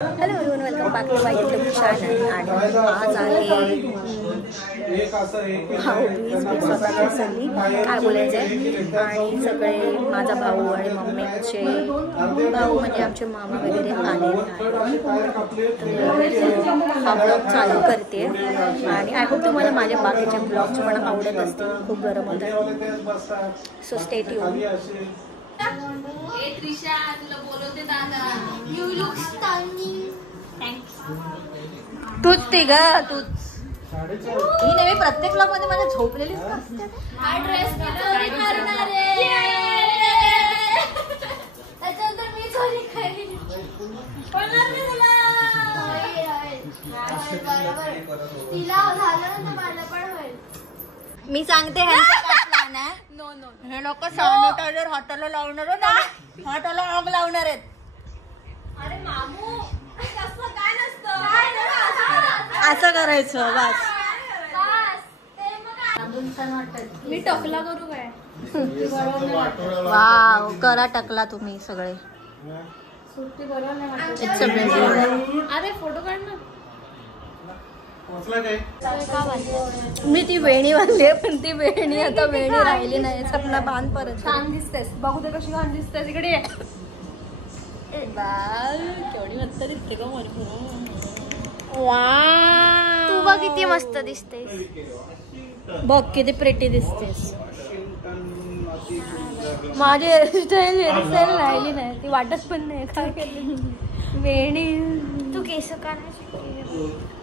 Hello everyone, welcome back to my YouTube channel. आणि आज आहे काय बोलायचं आहे. आणि सगळे माझा भाऊ आणि मम्मीचे भाऊ म्हणजे आमचे मामा वगैरे आले तर हा ब्लॉग चालू करते. आणि आय होप तुम्हाला माझ्या बाकीचे ब्लॉग्स पण आवडत असतील. खूप गरम होतं, सो स्टे ट्यून. त्रिशा तुला बोलवते दादा. You look stunning. तूच ते ग तूच ही नेहमी प्रत्येक ब्लॉग मध्ये मला झोपलेलीच असते. हा ड्रेस करणार आहे त्याच्यानंतर मी चोरी खाली बोलणार मी तिला झालं ना मला पण होईल. मी सांगते नो नो हे लोक सॅनिटायझर हाताला लावणार ना, हाताला आग लावणार आहेत. अरे मामू असं काय नसतं, असं करायचं बस. मी टकला करू काय? वाव, करा टकला तुम्ही सगळे. सुट्टी बरोबर नाही. It's a beauty. अरे फोटो काढ ना. मी ती वेणी बांधली आहे, पण ती वेणी आता वेणी राहिली नाही. सपना बांध परत. छान दिसतेस, बघू दे कशी छान दिसतेस. इकडे केवढी मस्त दिसते का मला. तू बघ किती मस्त दिसतेस. बघ किती प्रेटी दिसतेस. माझी हेअरस्टाईल राहिली नाही, ती वाटत पण नाही. काय केली वेणी. तू केस काढायची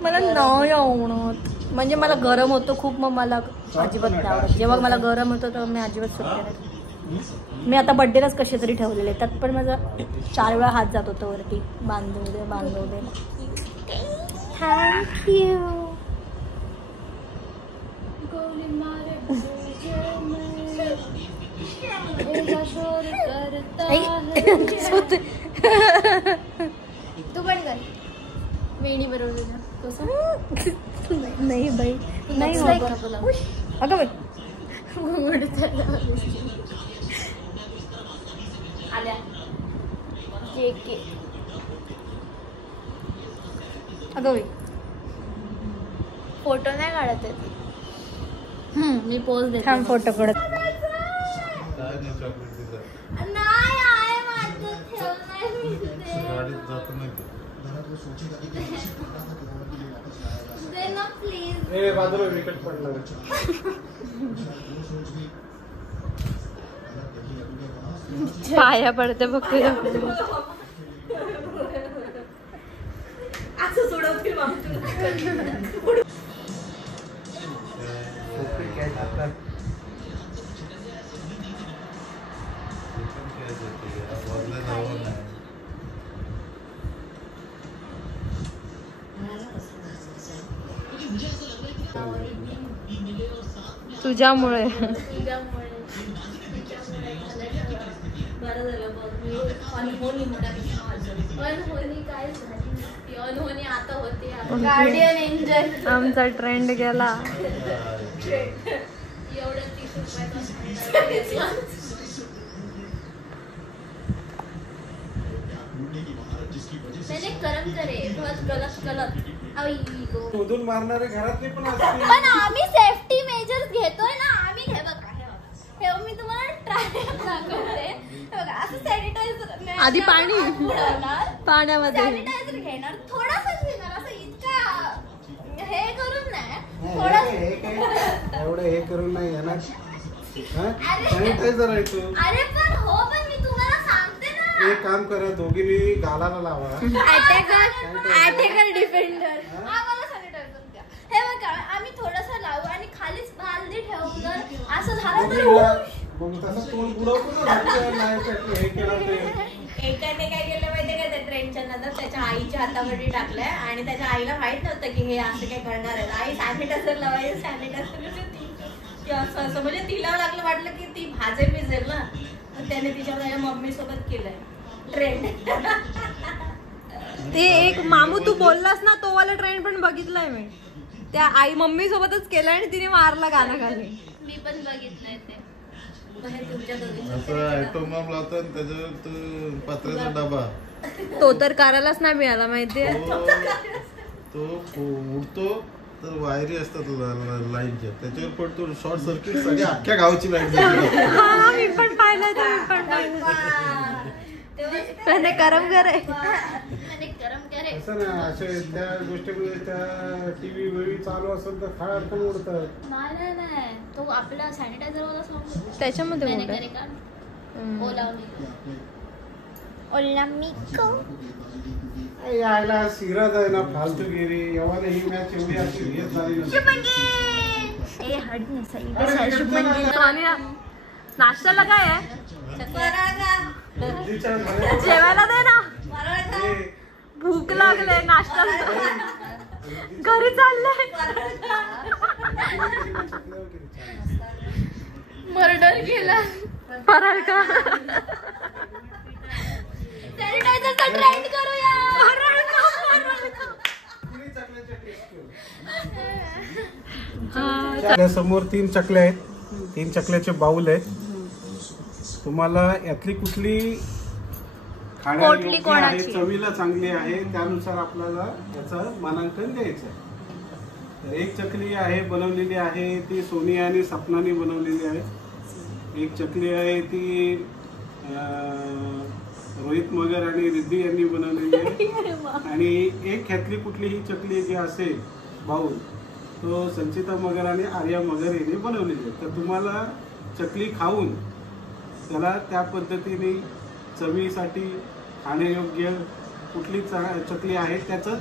मला नाही आवडत, म्हणजे मला गरम होतं खूप, मग मला अजिबात नाही आवडत. जेव्हा मला गरम होतं तर मी अजिबात सुटले नाही. मी आता बड्डेलाच कसे तरी ठेवलेले, त्यात पण माझा 4 वेळा हात जात होता वरती. बांधू दे बांधू दे. थँक्यू. तू पण कर वेणी बरोबर कसं नाही बाई नाही अगं बाई. आल्या के अगं बाई फोटो नाही काढत आहे. मी पोज देते. थांब फोटो काढत. नाही आहे माझं ठेव नाही दे ना प्लीज. पाया पडते फक्त. असं सोडवतील तुझ्यामुळे. बरं झालं बघ. मी अनहोनी अनहोनी काय झाली. अनहोनी आता होते. गार्डियन एंजल आमचा ट्रेंड गेला. एवढं 30 रुपयाचा मैंने करम करे बहुत गलत गलत. शोधून मारणारे घरातले पण असतील. पण आम्ही सेफ्टी मेजर्स घेतोय ना. आम्ही हे बघा हे मी तुम्हाला ट्राय दाखवते. हे बघा असं सॅनिटायझर आधी पाणी पाण्यामध्ये सॅनिटायझर घेणार, थोडासाच घेणार. असं इतका हे करून नाही, थोडा एवढं हे करून नाही घेणार. सॅनिटायझर आहे तू. अरे पण हो, पण मी तुम्हाला सांगते ना. एक काम करा, दोघींनी गालाला लावा. Attacker defender. आम्हाला सॅनिटायझर द्या. हे बघा आम्ही थोडंसं लावू आणि खालीच बालदी ठेवू. जर असं झालं तर मग तसं तोंड बुडवतो ना. हे केलं ते एकाने काय केलं माहितीये का, त्या ट्रेनच्या नंतर त्याच्या आईच्या हातामध्ये टाकलंय आणि त्याच्या आईला माहित नव्हतं की हे असं काय करणार आहे. आई सॅनिटायझर लावायचं, सॅनिटायझर ती असं असं म्हणजे तिला लागलं, वाटलं की ती भाजे भिजेल ना, तर त्याने तिच्या माझ्या मम्मी सोबत केलंय ट्रेंड. ते एक मामू तू बोललास ना, तो वाला ट्रेंड पण बघितलाय मी. त्या आई मम्मी सोबतच केलाय आणि तिने मारला गाणं खाली. मी पण बघितलंय ते. तुमच्या दोघींचं असं ॲटोमॉम लावतात त्याच्यावर तो पत्र्याचा डबा तो तर करायलाच नाही मिळाला माहितीये. तो उडतो तर वायरी असतात लाईटच्या, त्याच्यावर पडतो शॉर्ट सर्किट साठी अख्ख्या गावाची लाईट जाते. हा मी पण पाहिलं ते, मी पण पाहिलं. त्याने गरम करे असं ना, अशा त्या गोष्टीमध्ये त्या टीव्ही वेळी चालू असेल तर फार पण उडतात. नाही तो आपला सॅनिटायझर वाला सॉन्ग त्याच्यामध्ये मैंने मोठं. करे का ओला मिको यायला सिराज आहे ना फालतूगिरी. एवढा ही मॅच एवढी अशी घेत झाली नसते. ए हट नाही सही सोनिया, नाश्त्याला काय आहे? बुद्धीच्या घरात जेवायला दे ना, हे भूक लागले. नाश्ता घरी चाललंय. मर्डर केला फराळ का? सॅनिटायझरचा ट्रेंड करूया. आपल्या समोर 3 चकल्या आहेत. 3 चकल्याचे बाउल आहेत. तुम्हाला यातली कुठली खाण्यायोग्य आहे, चवीला चांगली आहे, त्यानुसार आपल्याला याचं मानांकन द्यायचं आहे. तर एक चकली आहे बनवलेली आहे ती सोनिया आणि सपनाने बनवलेली आहे. एक चकली आहे ती रोहित मगर आणि रिद्धी यांनी बनवलेली आहे. आणि एक ह्यातली कुठलीही चकली जी असेल बाउल तो संचिता मगर आणि आर्या मगर यांनी बनवलेली आहे. तर तुम्हाला चकली खाऊन त्याला त्या पद्धतीने चवीसाठी खाण्यायोग्य कुठली चकली आहे त्याचं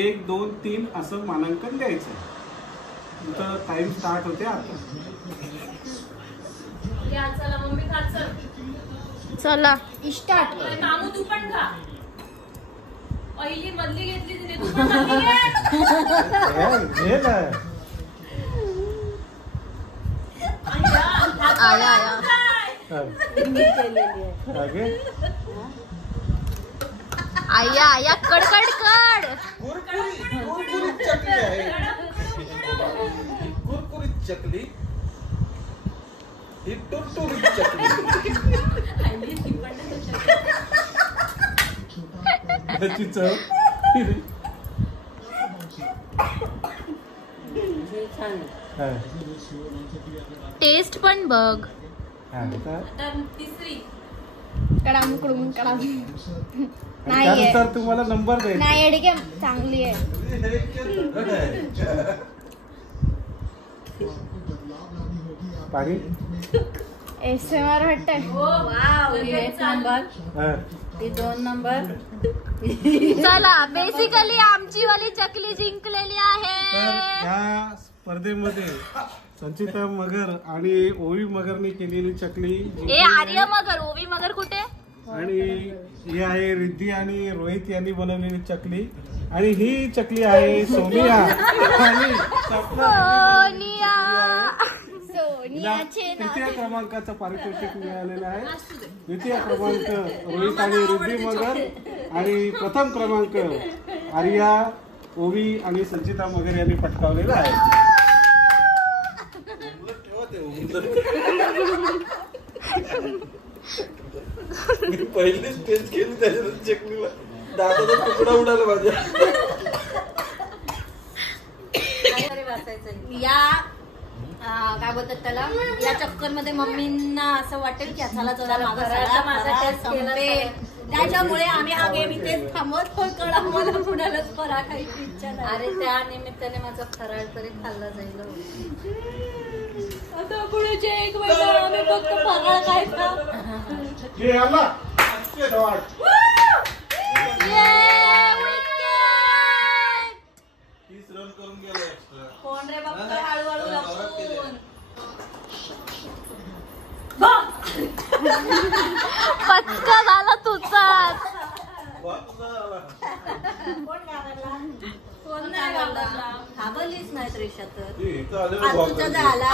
1, 2, 3 असं मानांकन द्यायचं आहे. तुमचा टाइम स्टार्ट होते आता. चला मम्मी खा चल. चला स्टार्ट. कामू तू पण खा. पहिली मधली घेतली तिने, तू पण मधली घे. हे काय? आया अगे आया आया कडकड कड. कुरकुरीत चकली आहे. कुरकुरीत चकली ही टुरटुरीत चकली. त्याची चव टेस्ट पण बघ. आता तिसरी. कडाम कुडूम कडाम. त्यानुसार तुम्हाला नंबर द्यायचा. नाही एडके चांगली आहे. पाणी एसएमआर वाटतंय. वाव, एक नंबर. हा. 2 नंबर. चला बेसिकली आमची वाली चकली जिंकलेली तर आहे. या स्पर्धेमध्ये संचिता मगर आणि ओवी मगरने केलेली चकली ए आर्य मगर, ओवी मगर कुठे? आणि ही आहे रिद्धी आणि रोहित यांनी बनवलेली चकली. आणि ही चकली आहे सोनिया आणि सपना. हिला तृतीय क्रमांकाचं पारितोषिक मिळालेलं आहे. द्वितीय क्रमांक रोहित आणि रिद्धी मगर आणि प्रथम क्रमांक आर्या, ओवी आणि संचिता मगर यांनी पटकावलेला आहे. मी पहिलीच टेस्ट केली त्याच्यानंतर चकलीला दादाचा तुकडा उडाला माझ्या. या काय बोलतात त्याला, या चक्कर मध्ये मम्मींना असं वाटेल की चला चला माझा टेस्ट संपेल. त्याच्यामुळे आम्ही हा गेम इथेच थांबवत होतो. आम्हाला पुण्यालाच फराळ खायची इच्छा नाही. अरे त्या निमित्ताने माझा फराळ तरी खाल्ला जाईल. आता पुढे एक वेळा आम्ही फक्त फराळ खायचा. हे आला. करून गेला एक्स्ट्रा. कोण रे बाप्पा हळूहळू लपून. पचका झाला तुझाच. कोण नाही घाबरला. घाबरलीच नाही त्रिशा तर. हे इथं आलेलं तुझा बॉक्स. झाला.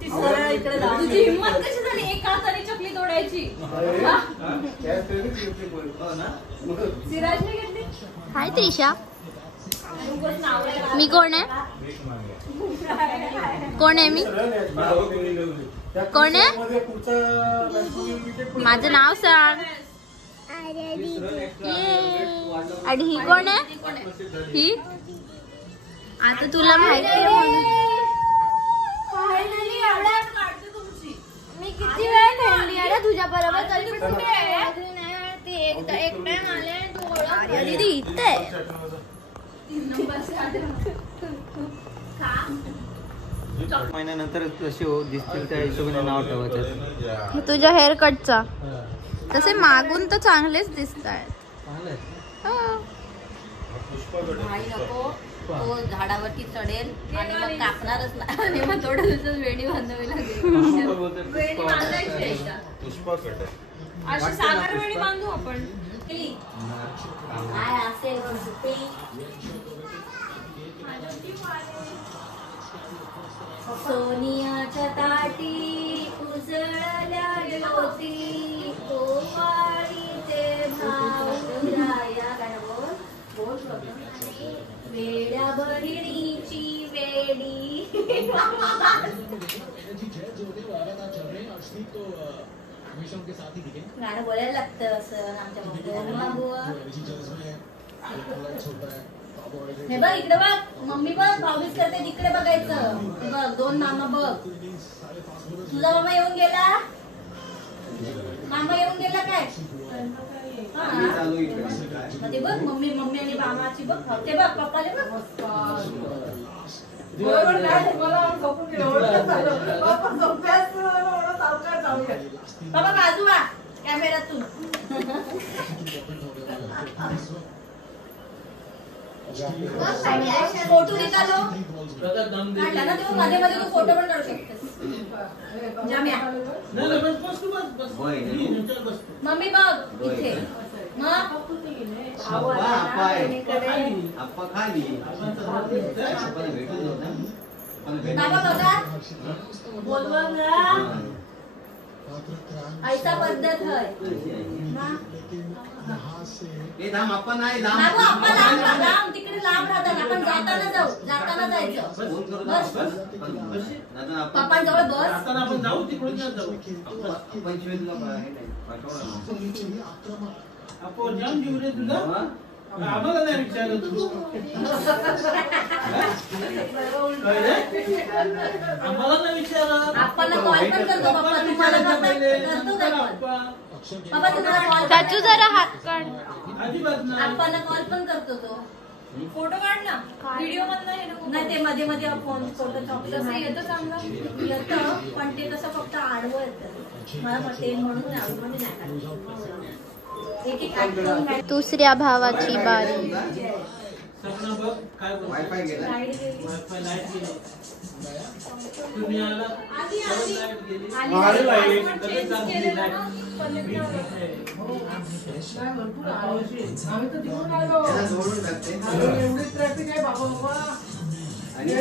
ती सरळ इकडे जाऊन. तुझी हिंमत कशी झाली एका हाताने चकली तोडायची? सिराजने घेतली. हाय त्रिशा, मी कोण आहे? कोण आहे मी? नाव कोणी नव्हती. कोण आहे? मध्ये पुढचा national cricket पण- माझं नाव सांग. आणि ही कोण आहे? ही आता तुला माहिती आहे म्हणून. फायनली एवढ्यात काढते तुमची. मी किती वेळ खेळली आहे तुझ्या बरोबर तरी पण कुठे आहे? ती एक टाइम आले आणि तू ओळख दीदी इथे आहे. 8 महिन्यानंतर कशी दिसतील त्या हिशोबाने नाव ठेवायचं. तुझ्या हेअर कटचा तसे मागून तर चांगलेच दिसत आहेत. भाई नको तो झाडावरती चढेल आणि मग कापणारच नाही आणि मग थोड्या दिवसात वेणी बांधावी लागेल. वेणी बांधायची आहे का? पुष्पाकडे अशी सागर वेणी बांधू आपण. काय असेल ते सोनियाच्या ताटी उजळल्या ज्योती ओवाळीचे भाऊराया गाणं बोल वेड्या बहिणीची वेडी गाणं बोलायला लागतं असं आमच्या बुवा. हे बघ इकडे बघ मम्मी बघ भाऊबीज करते तिकडे बघायचं. हे बघ 2 मामा बघ. तुझा मामा येऊन गेला. मामा येऊन गेला काय ते बघ मम्मी मम्मी आणि मामाची बघ ते बघ पप्पाले बघ. बाबा बाजू वा कॅमेऱ्यातून. फोटो निकालो काढला ना तेव्हा मध्ये मध्ये तू फोटो पण काढू शकतेस. जाम्या मम्मी बघ इथे मग बाबा बघा बोलवा ना ऐसा पद्धत है. बाबू आपण लांब तिकडे लांब राहतात. आपण जाताना जायचं बस पप्पांजवळ बस. आपण जाऊ तिकडून जाऊ आपण जाऊन घेऊ रे तुला. आम्हाला नाही विचारलं तू आम्हाला नाही विचारलं. आपण कॉल पण करतो पप्पा तुम्हाला करतो काय पप्पा तुम्हाला त्याचू जरा हात काढ. अजिबात नाही. आपण कॉल पण करतो तो. फोटो काढ ना व्हिडिओ मधनं. नाही ते मध्ये मध्ये फोन फोटो तसं येतं चांगलं. येतं पण ते कसं फक्त आडवं येतं. मला वाटते म्हणून नाही आडवं नाही. एक एक आठवण काय दुसऱ्या भावाची बारी. सपना बघ काय वायफाय गेला. वायफाय लाईट गेली. तुम्ही आला लाईट गेली. आली लाईट चेंज केलेलं ना. आम्ही तर तिकडून आलो. एवढी ट्रॅफिक आहे बाबा बाबा. आणि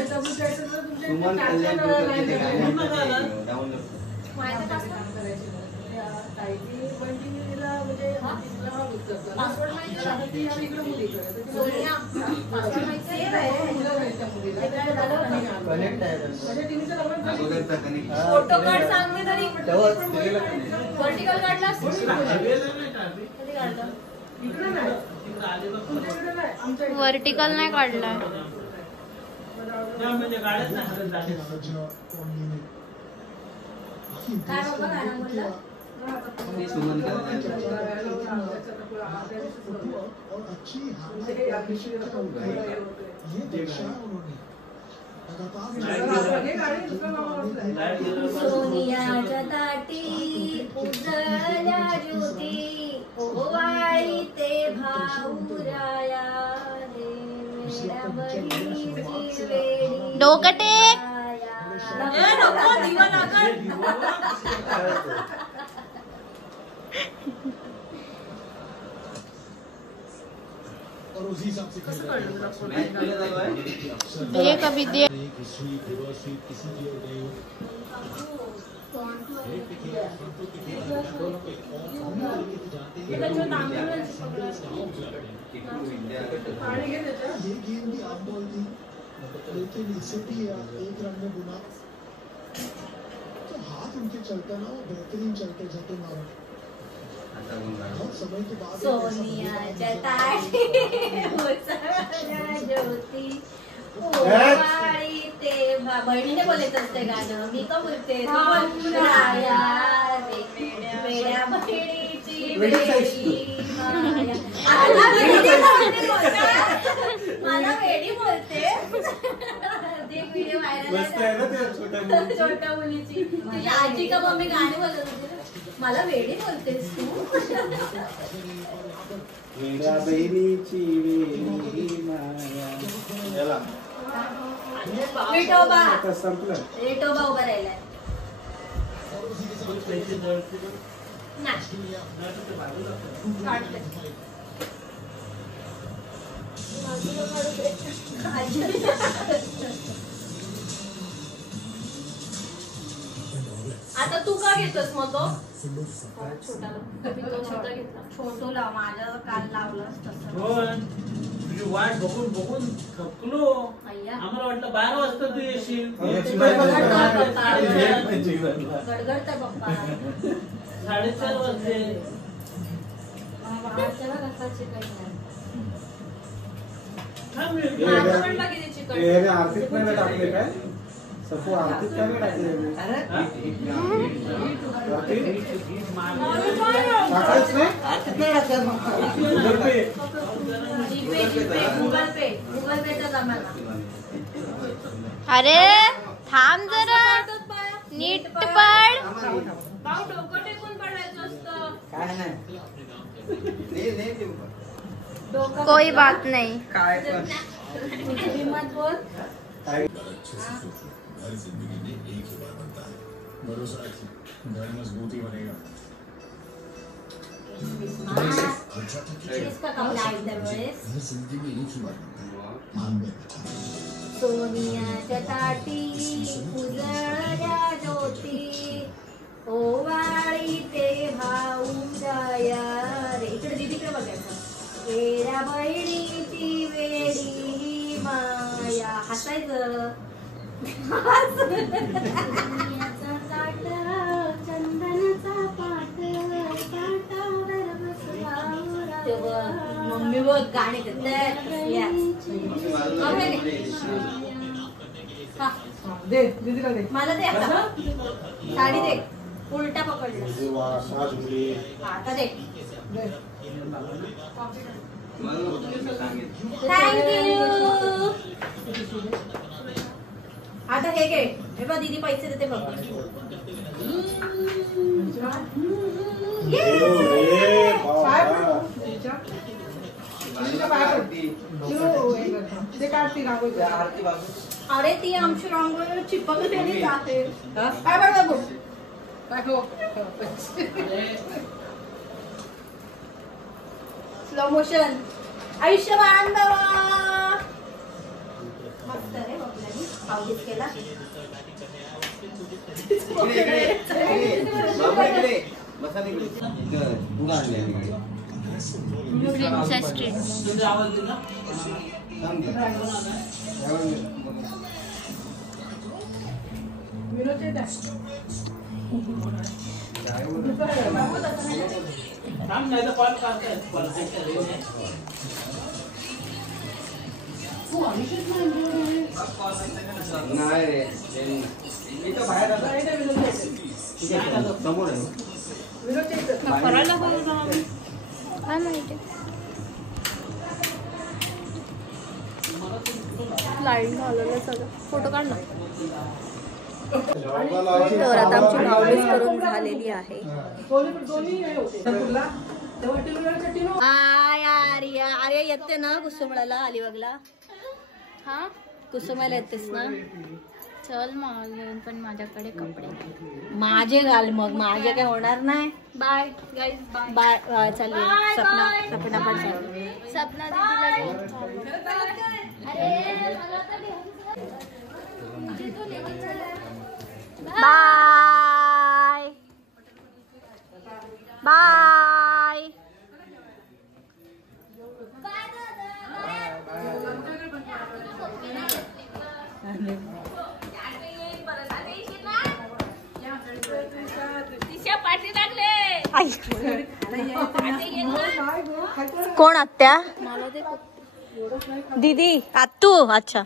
पासवर्ड माहिती फोटो काढ सांगते तरी. व्हर्टिकल काढलास व्हर्टिकल नाही काढलाय. म्हणजे गाड्याच नाही काय बाबा काय बोलला. सोनियाच्या ताटी उजळल्या ज्योती ओवाळी ते भाऊराया रे वेड्या बहिणीची वेडी. डोकं टेक. नको दिवा लागल. ये कभी दे. लेकिन इसे भी एक रन में बुना तो हाथ सोनियाच्या ताटी उचलल्या ज्योती ओवाळी ते बहिणीने बोलत असते गाणं मी का बोलते वेड्या बहिणीची वेडी माया. मला वेडी बोलते व्हिडिओ मस्त आहे ना ते छोट्या मुलीची. छोट्या मुलीची तुझी आजी का मम्मी गाणी बोलत होती मला वेडी बोलतेस तू. वेड्या बहिणीची वेडी माया. याला विठोबा आता संपलं. विठोबा उभा राहिलाय आता तू का घेतोस मग तो छोटा घेतला छोटूला माझ्या काल लावलं तसं तुझी वाट बघून बघून थकलो. अय्या. आम्हाला वाटलं 12 वाजता तू येशील. गडगडत पप्पा 4:30 वाजले. माझं पण बघितली चिकन याने आर्थिक नाही टाकले काय सपू आर्थिक काय नाही टाकले टाकायच नाही गुगल पे गुगल पेचा जमाना. अरे थांब जरा नीट पड. भाऊ डोकं टेकून पडायचं असतं. डोकं कोई बात नाही. हिम्मत बोल. काय हर जिंदगी में एक ही बार बनता है भरोसा रखिए घर मजबूती बनेगा इसका कपडा आहे दरवेळेस. हर जिंदगी में एक ही बार बनता है मान में सोनियाच्या ताटी उजळल्या ज्योती ओवाळी ते भाऊंजाया रे. इकडे दीदीकडे बघायचं. वेड्या बहिणीची वेडी माया. हसायचं. चंदनाचा पाट पाटावर बसला. मम्मी बघ गाणी मला दे आता साडी दे. उलटा पकडला आता दे. थँक्यू. आता हे घे. हे बघ दीदी पैसे देते बघ. अरे ती आमची रांगोळी चिपकलेली जाते. काय बघ बाबू स्लो मोशन. आयुष्यमान बाबा मस्त रे बघल्यानी पाऊस केला. Princess street. तुझा आवाज दिला थांब नाही तर कॉल करतायत. नाही रे मी तर बाहेर समोर आहे. करायला काय माहिती. लाईट घालवलं सगळं. फोटो काढ ना. तर आता आमची मावळीच करून झालेली आहे. आर्या आर्या येते ना कुसुमळाला अलिबागला. हा कुसुमाला येतेस ना. चल मग पण माझ्याकडे कपडे माझे घाल मग. माझे काय होणार नाही. Bye guys bye. बाय चालली सपना. सपना पण चालली. सपना दीदीला बाय बाय. कोण आत्या दीदी आतू अच्छा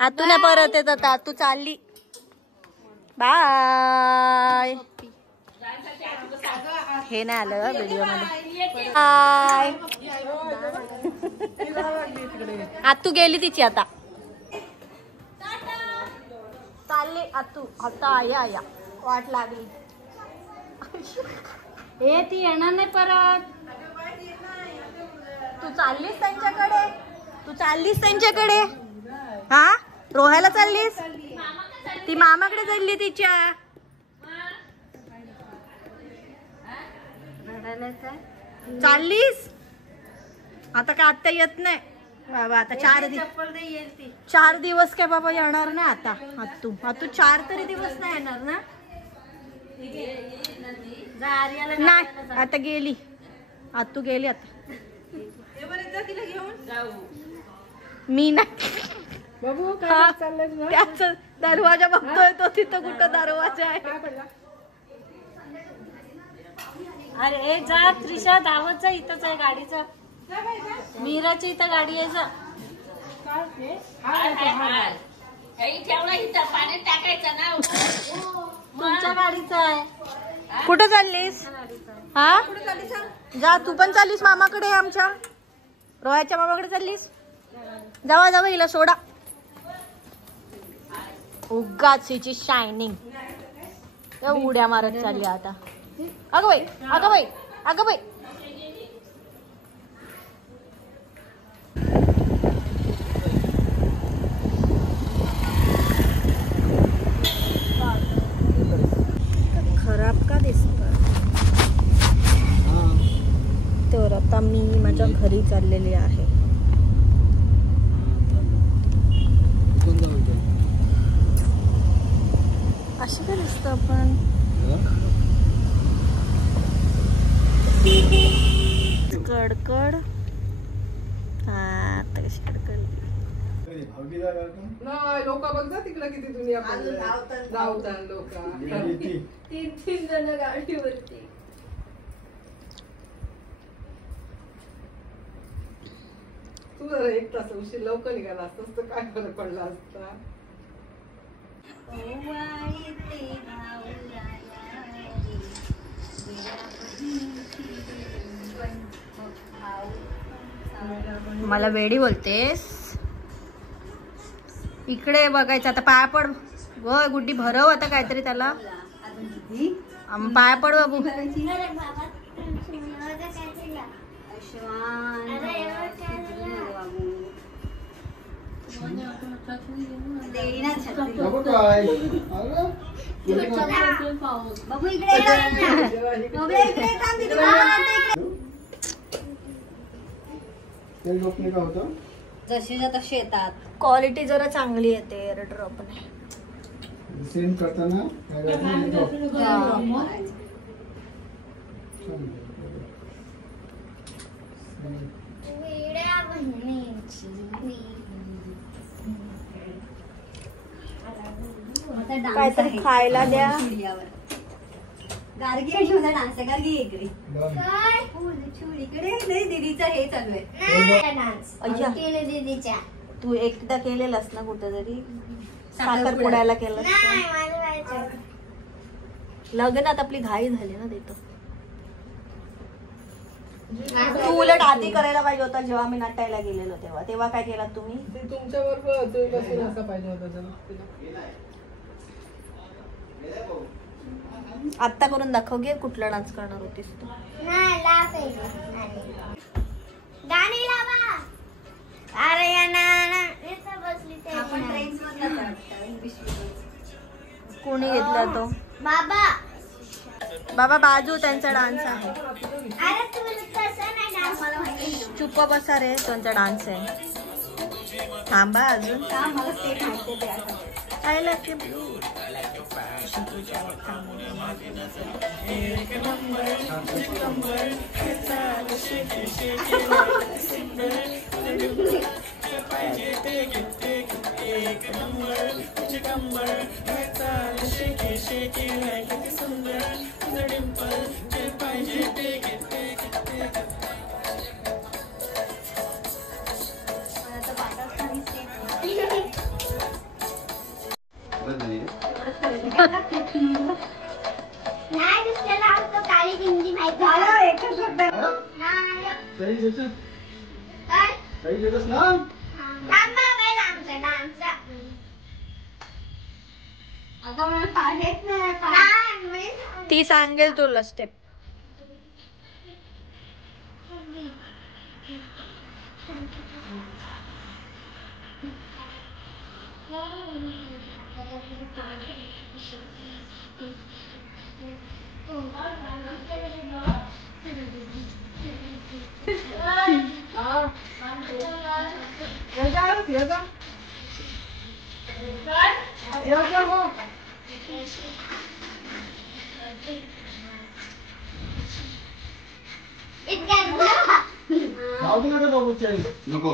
आतू नाही परत येत आता आतू चालली बाय हे नाही आलं व्हिडिओ मध्ये बाय आतू गेली तिची आता चालली आतू आता या वाट लागली हे ती येणार नाही परत तू चाललीस त्यांच्याकडे हा रोहायला चाललीस ती मामाकडे चालली तिच्या चाललीस आता का आत्ता येत नाही बाबा आता 4 दिवस काय बाबा येणार ना आता आतू 4 तरी दिवस नाही येणार ना नाही आता गेली आतू गेली आता मी नाही त्याच दरवाजा बघतोय तो तिथं कुठं दरवाजा आहे अरे जा त्रिशा धावत जा इथंच आहे गाडीचा मीराची इथं गाडी आहे जा ठेवला इथं पाण्यात टाकायचं ना तुमच्या गाडीचा आहे कुठं चाललीस हा जा तू पण चाललीस मामाकडे आमच्या रोह्याच्या मामाकडे चाललीस जावा हिला सोडा उगाचीची शायनिंग उड्या मारत चालली आता अगं बाई खराब का दिसत तर आता मी माझ्या घरी चाललेली आहे अशी काय दिसत आपण कडकड आता कशी कडकड लोक बघ तिकडे किती दुनिया धावतात लोक 3 जण गाडीवरती तू जरा 1 तास उशीर लवकर निघाला असतास तर काय फरक पडला असता मला वेडी बोलतेस इकडे बघायचं आता पाया पड व गुड्डी भरव आता काहीतरी त्याला पाया पड बाबू जशी जाता शेतात क्वालिटी जरा चांगली येते एअर ड्रॉपने सेंड करताना काहीतरी खायला द्या गार्गी आणि माझा डान्स आहे गार्गी इकडे काय इकडे नाही दीदीचा हे चालू आहे डान्स केले दीदीच्या तू एकदा केलेलास ना कुठेतरी साखरपुड्याला केलं लग्नात आपली घाई झाली ना तिथं तू उलट आधी करायला पाहिजे होता जेव्हा मी नाटायला गेलेलो तेव्हा काय केला तुम्ही तुमच्या बरोबर पाहिजे होता आत्ता करून दाखव घे कुठला डान्स करणार होतीस तू गाणी लावा अरे कोणी घेतला तो बाबा बाजू त्यांचा डान्स आहे चुप बसा रे त्यांचा डान्स आहे थांबा अजून आय लाईक यू ब्लू काही देतात काय? काही देतस ना थांबा बाई, आमचा. अगं मला पाहिजेच नाही. ती सांगेल तुला स्टेप. नको